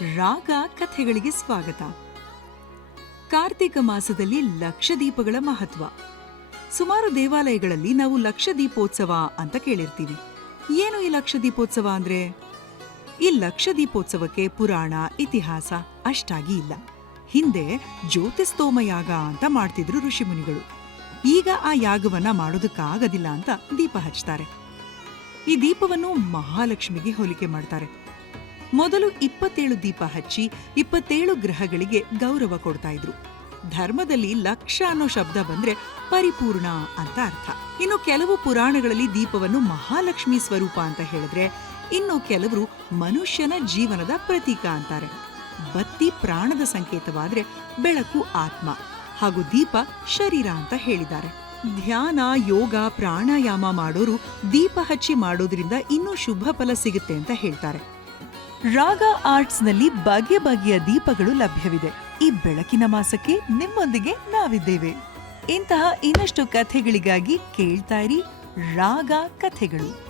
ರಾಗ ಕಥೆಗಳಿಗೆ ಸ್ವಾಗತ. ಕಾರ್ತಿಕ ಮಾಸದಲ್ಲಿ ಲಕ್ಷದೀಪಗಳ ಮಹತ್ವ. ಸುಮಾರು ದೇವಾಲಯಗಳಲ್ಲಿ ನಾವು ಲಕ್ಷದೀಪೋತ್ಸವ ಅಂತ ಕೇಳಿರ್ತೀವಿ. ಏನು ಈ ಲಕ್ಷದೀಪೋತ್ಸವ ಅಂದ್ರೆ? ಈ ಲಕ್ಷದೀಪೋತ್ಸವಕ್ಕೆ ಪುರಾಣ ಇತಿಹಾಸ ಅಷ್ಟಾಗಿ ಇಲ್ಲ. ಹಿಂದೆ ಜ್ಯೋತಿಸ್ತೋಮ ಯಾಗ ಅಂತ ಮಾಡ್ತಿದ್ರು ಋಷಿಮುನಿಗಳು. ಈಗ ಆ ಯಾಗವನ್ನ ಮಾಡೋದಕ್ಕಾಗದಿಲ್ಲ ಅಂತ ದೀಪ ಹಚ್ತಾರೆ. ಈ ದೀಪವನ್ನು ಮಹಾಲಕ್ಷ್ಮಿಗೆ ಹೋಲಿಕೆ ಮಾಡ್ತಾರೆ. ಮೊದಲು 27 ದೀಪ ಹಚ್ಚಿ 27 ಗ್ರಹಗಳಿಗೆ ಗೌರವ ಕೊಡ್ತಾ ಇದ್ರು. ಧರ್ಮದಲ್ಲಿ ಲಕ್ಷ ಅನ್ನೋ ಶಬ್ದ ಬಂದ್ರೆ ಪರಿಪೂರ್ಣ ಅಂತ ಅರ್ಥ. ಇನ್ನು ಕೆಲವು ಪುರಾಣಗಳಲ್ಲಿ ದೀಪವನ್ನು ಮಹಾಲಕ್ಷ್ಮಿ ಸ್ವರೂಪ ಅಂತ ಹೇಳಿದ್ರೆ, ಇನ್ನು ಕೆಲವರು ಮನುಷ್ಯನ ಜೀವನದ ಪ್ರತೀಕ ಅಂತಾರೆ. ಬತ್ತಿ ಪ್ರಾಣದ ಸಂಕೇತವಾದ್ರೆ ಬೆಳಕು ಆತ್ಮ, ಹಾಗೂ ದೀಪ ಶರೀರ ಅಂತ ಹೇಳಿದ್ದಾರೆ. ಧ್ಯಾನ, ಯೋಗ, ಪ್ರಾಣಾಯಾಮ ಮಾಡೋರು ದೀಪ ಹಚ್ಚಿ ಮಾಡೋದ್ರಿಂದ ಇನ್ನೂ ಶುಭ ಫಲ ಸಿಗುತ್ತೆ ಅಂತ ಹೇಳ್ತಾರೆ. ರಾಗ ಆರ್ಟ್ಸ್ನಲ್ಲಿ ಬಗೆ ಬಗೆಯ ದೀಪಗಳು ಲಭ್ಯವಿದೆ. ಈ ಬೆಳಕಿನ ಮಾಸಕ್ಕೆ ನಿಮ್ಮೊಂದಿಗೆ ನಾವಿದ್ದೇವೆ. ಇಂತಹ ಇನ್ನಷ್ಟು ಕಥೆಗಳಿಗಾಗಿ ಕೇಳ್ತಾ ಇರಿ ರಾಗ ಕಥೆಗಳು.